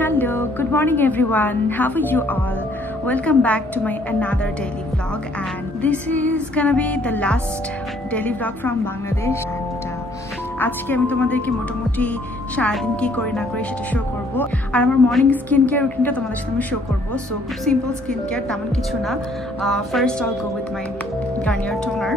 Hello, good morning everyone. How are you all? Welcome back to my another daily vlog, and this is gonna be the last daily vlog from Bangladesh. And আজকে আমি তোমাদেরকে মোটামুটি সারাদিন কি করি না করি সেটা শো করব, আর আমার মর্নিং স্কিন কেয়ার রুটিনটা তোমাদের সাথে আমি শো করব। সো খুব সিম্পল স্কিন কেয়ার, তেমন কিছু না। First Al go with my Garnier toner.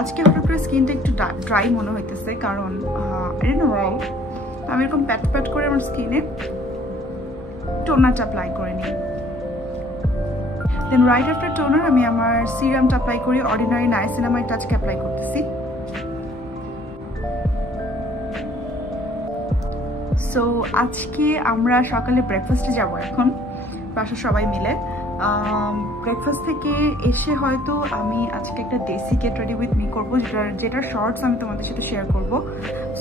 আজকে হঠাৎ করে স্কিনটা একটু ড্রাই মনে হইতেছে, কারণ আই ডোন্ট নো ওয়াই আমি এরকম প্যাট প্যাট করে আমার স্কিনে টোনারটা অ্যাপ্লাই করে নিই। দেন রাইট আফটার টোনার আমি আমার সিরামটা অ্যাপ্লাই করি। অর্ডিনারি নাইসিনামাইড আজকে অ্যাপ্লাই করতেছি। সো আজকে আমরা সকালে ব্রেকফাস্টে যাব এখন বাসা সবাই মিলে। ব্রেকফাস্ট থেকে এসে হয়তো আমি আজকে একটা দেশি গেট রেডি উইথ মি করবো, যেটার শর্টস আমি তোমাদের সাথে শেয়ার করবো।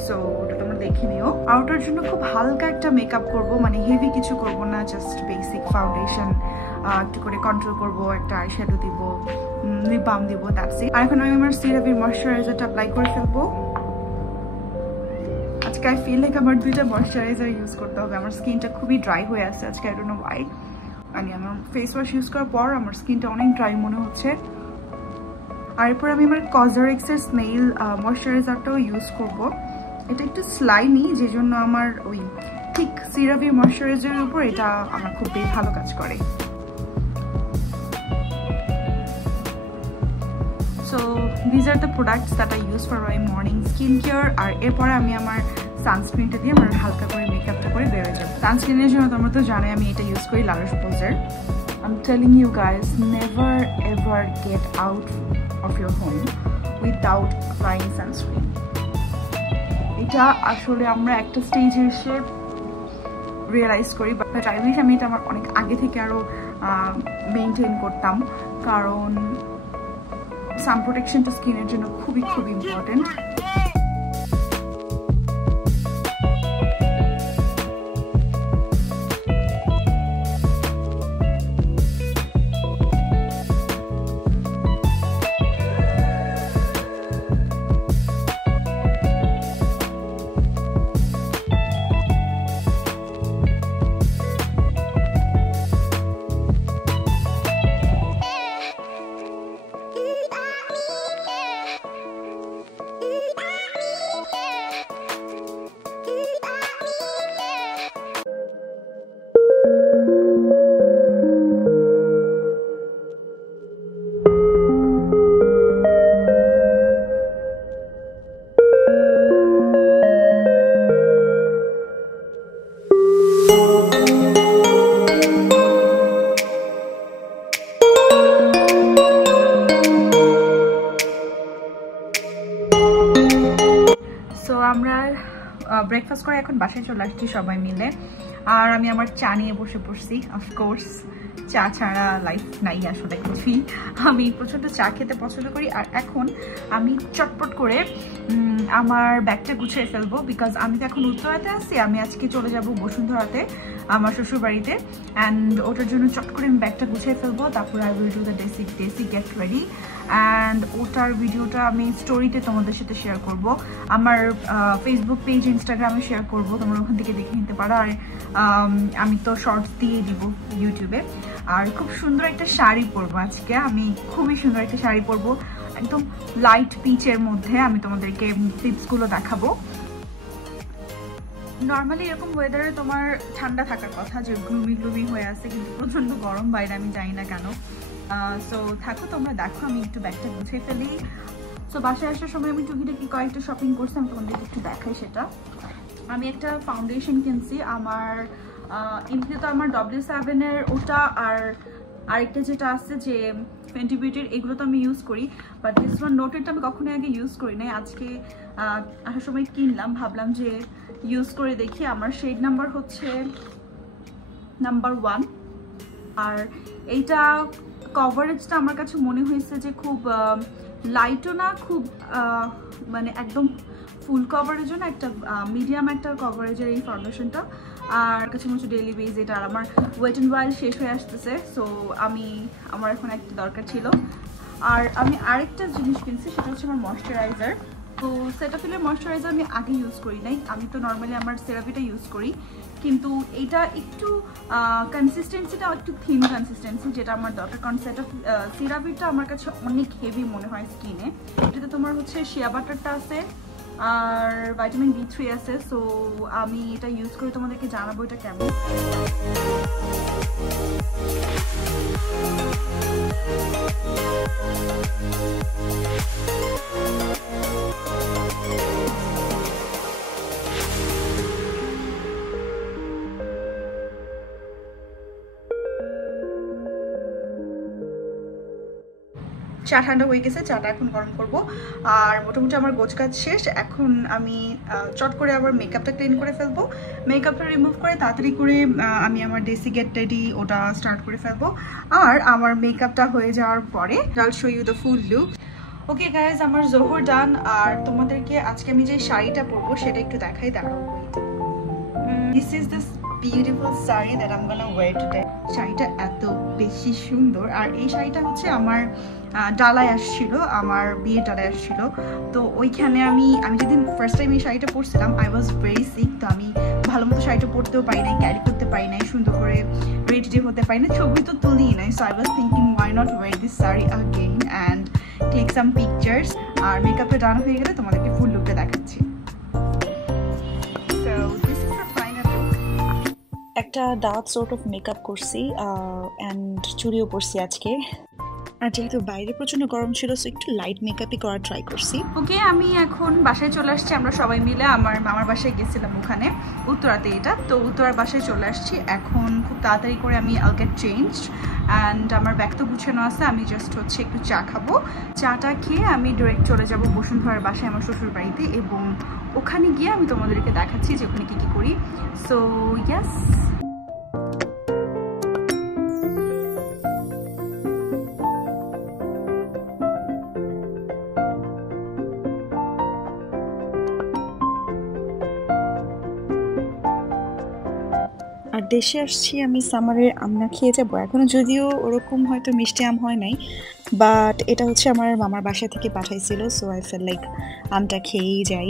সো ওটা তোমরা দেখে নিও। আর ওটার জন্য খুব হালকা একটা মেকআপ করবো, মানে হেভি কিছু করবো না, জাস্ট বেসিক ফাউন্ডেশন, একটু করে কন্ট্রোল করবো, একটা আই শ্যাডো দিব, লিপ বাম দিব, দ্যাটস ইট। আর এখন আমি আমার সিরাপি ময়শ্চারাইজারটা অ্যাপ্লাই করে ফেলবো। আজকে আই ফিল লাইক আমার দুইটা ময়শ্চারাইজার ইউজ করতে হবে। আমার স্কিনটা খুবই ড্রাই হয়ে আছে আজকে, আই ডোন্ট নো ওয়াই। আমি আমার ফেস ওয়াশ ইউজ করার পর আমার স্কিনটা অনেক ড্রাই মনে হচ্ছে। আর এরপর আমি আমার কসমেটিক্সের স্নেইল ময়শ্চারাইজারটাও ইউজ করব। এটা একটু স্লাইমি, যে জন্য আমার ওই ঠিক সিরাপি ময়শ্চারাইজারের উপর এটা আমার খুব ভালো কাজ করে। So these are the products that I use for my morning skin care. আর এরপরে আমি আমার সানস্ক্রিনটা দিয়ে আমার হালকা করে মেকআপটা করে বেরোয় যাবো। সানস্ক্রিনের জন্য তোমরা তো জানোই আমি এটা ইউজ করি, লা রোশ-পোজের। I'm telling you guys, never ever get out of your home without applying sunscreen. এটা আসলে আমরা একটা স্টেজে এসে রিয়েলাইজ করি, বাট আই উইশ আমি এটা আমার অনেক আগে থেকে আরো মেনটেন করতাম, কারণ সান প্রোটেকশনটা স্কিনের জন্য খুবই খুব ইম্পর্টেন্ট। আমরা ব্রেকফাস্ট করে এখন বাসায় চলে আসছি সবাই মিলে, আর আমি আমার চা নিয়ে বসে পড়ছি। অফকোর্স চা ছাড়া লাইফ নাই আসলে কিছুই। আমি প্রচণ্ড চা খেতে পছন্দ করি। আর এখন আমি চটপট করে আমার ব্যাগটা গুছিয়ে ফেলবো, বিকজ আমি তো এখন উত্তরাতে আছি। আমি আজকে চলে যাব বসুন্ধরাতে আমার শ্বশুর বাড়িতে, অ্যান্ড ওটার জন্য চট করে আমি ব্যাগটা গুছিয়ে ফেলবো। তারপর আই উইল ডু দ্য দেশি গেট রেডি, অ্যান্ড ওটার ভিডিওটা আমি স্টোরিতে তোমাদের সাথে শেয়ার করব। আমার ফেসবুক পেজ, ইনস্টাগ্রামে শেয়ার করব, তোমরা ওখান থেকে দেখে নিতে পারো। আর আমি তো শর্টস দিয়ে দিব ইউটিউবে। আর খুব সুন্দর একটা শাড়ি পরবো আজকে, আমি খুবই সুন্দর একটা শাড়ি পরবো, একদম লাইট পিচের মধ্যে। আমি তোমাদেরকে টিপসগুলো দেখাবো। নর্মালি এরকম ওয়েদারে তোমার ঠান্ডা থাকার কথা, যে গ্লুমি হয়ে আছে, কিন্তু প্রচণ্ড গরম বাইরে, আমি জানি না কেন। সো থাকো, তোমরা দেখো, আমি একটু ব্যাগটা গুছিয়ে ফেলি। সো বাসায় আসার সময় আমি টুকিটাকি কয়েকটা শপিং করছি, আমি তোমাদেরকে একটু দেখাই সেটা। আমি একটা ফাউন্ডেশন কিনছি। আমার এমনিতে তো আমার W7-এর ওটা, আর আরেকটা যেটা আছে যে ফেন্টি বিউটির, এগুলো তো আমি ইউজ করি, বাট দিস ওয়ান নোটেরটা আমি কখনোই আগে ইউজ করি নাই। আজকে আসার সময় কিনলাম, ভাবলাম যে ইউজ করে দেখি। আমার শেড নাম্বার হচ্ছে নাম্বার 1। আর এইটা কভারেজটা আমার কাছে মনে হয়েছে যে খুব লাইটও না, খুব মানে একদম ফুল কভারেজও না, একটা মিডিয়াম একটা কভারেজের এই ফাউন্ডেশনটা। আর কাছে মনে হচ্ছে ডেইলি বেজ এটা। আর আমার ওয়েট অ্যান্ড ওয়াইল্ড শেষ হয়ে আসতেছে, সো আমার এখন একটা দরকার ছিল। আর আমি আরেকটা জিনিস কিনছি, সেটা হচ্ছে আমার ময়শ্চারাইজার। তো সেটাফিলের ময়শ্চারাইজার আমি আগে ইউজ করি নাই, আমি তো নর্মালি আমার সেরাভিটা ইউজ করি, কিন্তু এটা একটু কনসিস্টেন্সিটা একটু থিন কনসিস্টেন্সি, যেটা আমার দরকার, কারণ সিরাভিটা আমার কাছে অনেক হেভি মনে হয় স্কিনে। এটাতে তোমার হচ্ছে শিয়া বাটারটা আছে আর ভিটামিন B3 আছে। সো আমি এটা ইউজ করে তোমাদেরকে জানাবো এটা কেমন। চা ঠান্ডা হয়ে গেছে, চাটা এখন গরম করব। আর মোটামুটি আমার গোছ কাজ শেষ। এখন আমি চট করে আবার মেকআপটা ক্লিন করে ফেলবো। মেকআপটা রিমুভ করে তাড়াতাড়ি করে আমি আমার ডেসি গেট রেডি ওটা স্টার্ট করে ফেলবো। আর আমার মেকআপটা হয়ে যাওয়ার পরে I'll show you the full look. Okay guys, আমার জোহর ডান। আর তোমাদেরকে আজকে আমি যে শাড়িটা পরবো সেটা একটু দেখাই, দাঁড়াও। This is this beautiful saree that I'm gonna wear today. শাড়িটা এত বেশি সুন্দর। আর এই শাড়িটা হচ্ছে আমার ডালায় আসছিল, আমার বিয়ের ডালায় আসছিল। তো ওইখানে আমি যেদিন ফার্স্ট টাইম এই শাড়িটা পরছিলাম, আই ওয়াজ ভেরি সিক। তো আমি ভালো মতো শাড়িটা পরতেও পারি নাই, ক্যারি করতে পারি নাই, সুন্দর করে রেডি হতে পারি না, ছবি তো তুলি নাই। So I was thinking why not wear this sari again and click some pictures. আর মেকআপটা ডান হয়ে গেলে তোমাদেরকে ফুল লুকটা দেখাচ্ছি। So this is the final look. একটা ডার্ক সর্ট অফ মেকআপ করছি অ্যান্ড চুড়িও পরছি আজকে। আর যেহেতু বাইরে প্রচন্ড গরম ছিল, সো একটু লাইট মেকআপই করার ট্রাই করছি। ওকে, আমি এখন বাসায় চলে আসছি। আমরা সবাই মিলে আমার মামার বাসায় গেছিলাম, ওখানে উত্তরাতে এটা। তো উত্তরার বাসায় চলে আসছি। এখন খুব তাড়াতাড়ি করে আমি I'll get changed অ্যান্ড আমার ব্যাগ তো গুছানো আছে। আমি জাস্ট হচ্ছে একটু চা খাবো। চাটা খেয়ে আমি ডিরেক্ট চলে যাব বসুন্ধরার বাসায়, আমার শ্বশুর বাড়িতে। এবং ওখানে গিয়ে আমি তোমাদেরকে দেখাচ্ছি যে ওখানে কী কী করি। সো ইয়াস, আর দেশে আসছি আমি সামারের আম না খেয়ে যাবো। এখনো যদিও ওরকম হয়তো মিষ্টি আম হয় নাই, বাট এটা হচ্ছে আমার মামার বাসা থেকে পাঠাইছিল। সো আই ফিল লাইক আমটা খেয়েই যাই।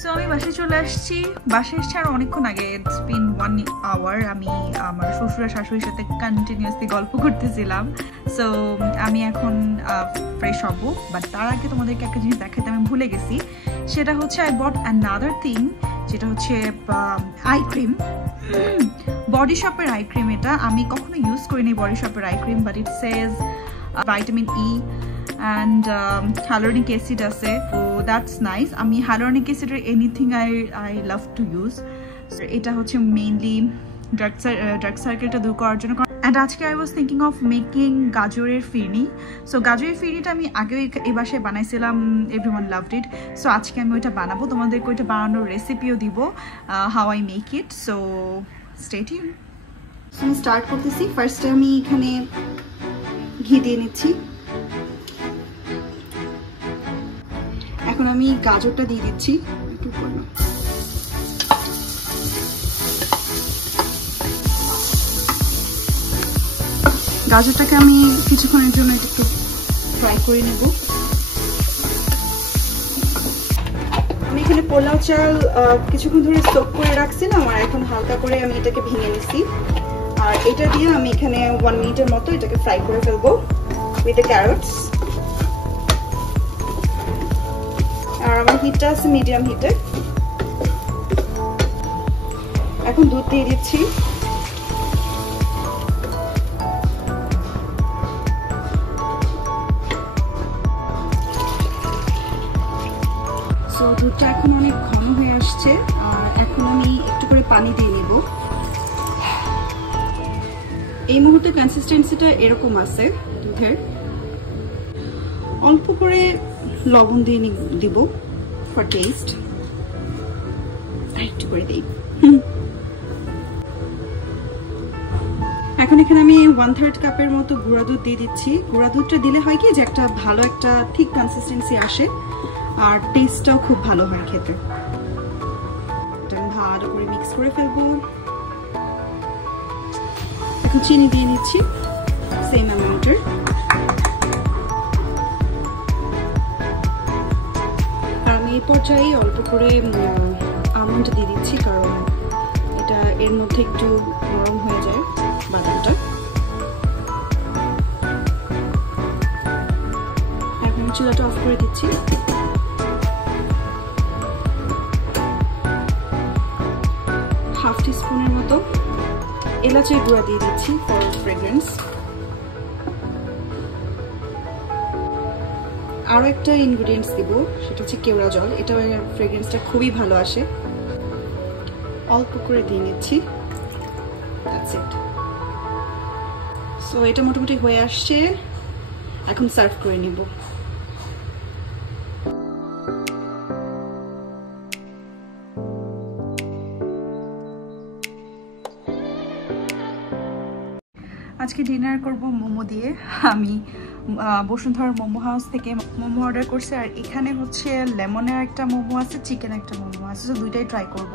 সো আমি বাসায় চলে আসছি। বাসায় এসছি আর অনেকক্ষণ আগে, ইটস বিন 1 hour। আমি আমার শ্বশুর আর শাশুড়ির সাথে কন্টিনিউয়াসলি গল্প করতেছিলাম। সো আমি এখন ফ্রেশ হবো, বাট তার আগে তোমাদেরকে একটা জিনিস দেখাতে আমি ভুলে গেছি। সেটা হচ্ছে আই বট অ্যানাদার থিং, যেটা হচ্ছে আই ক্রিম, বডি শপের আই ক্রিম। এটা আমি কখনো ইউজ করিনি বডি শপের eye cream, but it Sage vitamin E and hyaluronic acid আছে। তো দ্যাটস নাইস। আমি hyaluronic acid এর anything I love to use. এটা হচ্ছে মেইনলি ডার্ক সার্কেলটা দূর করার জন্য। অ্যান্ড আজকে I was thinking of making গাজরের ফিরনি। সো গাজরের ফিরনিটা আমি আগেও এই বাসায় বানাইছিলাম, এভরিওয়ান লাভড ইট। সো আজকে আমি ওইটা বানাবো, তোমাদেরকে ওইটা বানানোর রেসিপিও দিব, how I make it. So stay tune. আমি স্টার্ট করতেছি। ফার্স্টে আমি এখানে ঘি দিয়ে নিচ্ছি। এখন আমি গাজরটা দিয়ে দিচ্ছি। গাজরটাকে আমি কিছুক্ষণের জন্য একটু ফ্রাই করে নেব। আমি এখানে পোলাও চাল কিছুক্ষণ ধরে সোক করে রাখছিলাম, আর এখন হালকা করে আমি এটাকে ভেঙে নিচ্ছি। আর এটা দিয়ে আমি এখানে 1 মিনিটের মতো এটাকে ফ্রাই করে ফেলবো উইথ দ্য ক্যারটস। আর আমার হিটটা আছে মিডিয়াম হিটে। এখন দুধ দিয়ে দিচ্ছি। সো দুধটা এখন অনেক ঘন হয়ে আসছে। আর এখন আমি একটু করে পানি দিয়ে নিব। এই মুহূর্তে কনসিস্টেন্সিটা এরকম আছে দুধের। অল্প করে লবণ দিয়ে দিব ফর টেস্ট। একটু করে দিই। এখন এখানে আমি 1/3 কাপের মতো গুঁড়া দুধ দিয়ে দিচ্ছি। গুঁড়া দুধটা দিলে হয় কি যে একটা ভালো একটা থিক কনসিস্টেন্সি আসে, আর টেস্টটাও খুব ভালো হয় খেতে। এটা আমি ভালো করে মিক্স করে ফেলবো। এখন চিনি দিয়ে নিচ্ছি সেম অ্যামাউন্টের। আর আমি এই পর্যায়ে অল্প করে আমন্ড দিয়ে দিচ্ছি, কারণ এর মধ্যে একটু নরম হয়ে যায় বাদামটা। এখন চুলাটা অফ করে দিচ্ছি। হাফ টিস্পুনের মতো এলাচের গুঁড়া দিয়ে দিচ্ছি ফর ফ্রেগ্রেন্স। আরও একটা ইনগ্রিডিয়েন্টস দিব, সেটা হচ্ছে কেওড়া জল। এটা ফ্রেগ্রেন্সটা খুবই ভালো আসে। অল্প করে দিয়ে নিচ্ছি। That's it. সো এটা মোটামুটি হয়ে আসছে, এখন সার্ভ করে নিব। আজকে ডিনার করব মোমো দিয়ে। আমি বসুন্ধরার মোমো হাউস থেকে মোমো অর্ডার করছি, আর এখানে হচ্ছে লেমনের একটা মোমো আছে, চিকেন একটা মোমো আছে, তো দুইটাই ট্রাই করব।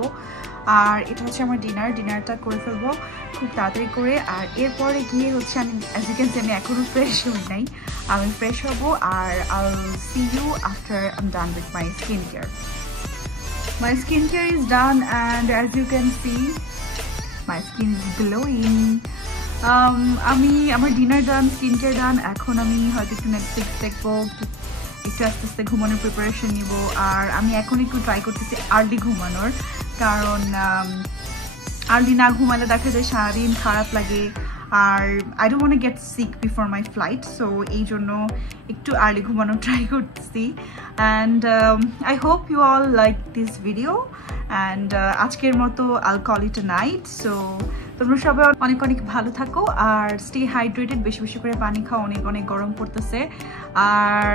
আর এটা হচ্ছে আমার ডিনারটা করে ফেলবো খুব তাড়াতাড়ি করে। আর এরপরে গিয়ে হচ্ছে আমি অ্যাজ ইউ ক্যান সি আমি এখনও ফ্রেশ হই নাই, আমি ফ্রেশ হব। আর I will see you after I am done with my skin care. My skincare is done, and as you can see my skin is glowing. আমি আমার dinner ডান, skin care ডান। এখন আমি হয়তো একটু নেটফ্লিক্স দেখবো, একটু আস্তে আস্তে ঘুমানোর প্রিপারেশন নিব। আর আমি এখন একটু ট্রাই করতেছি আর্লি ঘুমানোর, কারণ আর্লি না ঘুমালে দেখা যায় সারাদিন খারাপ লাগে। আর I don't want to get sick before my flight, so এই জন্য একটু আর্লি ঘুমানোর ট্রাই করতেছি। And I hope you all like this video, and আজকের মতো I'll call it a night. So তোমরা সবাই অনেক অনেক ভালো থাকো, আর স্টে হাইড্রেটেড, বেশি বেশি করে পানি খাও, অনেক অনেক গরম পড়তেছে। আর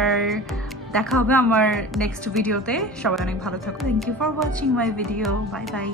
দেখা হবে আমার নেক্সট ভিডিওতে। সবাই অনেক ভালো থাকো। Thank you for watching my video. Bye by.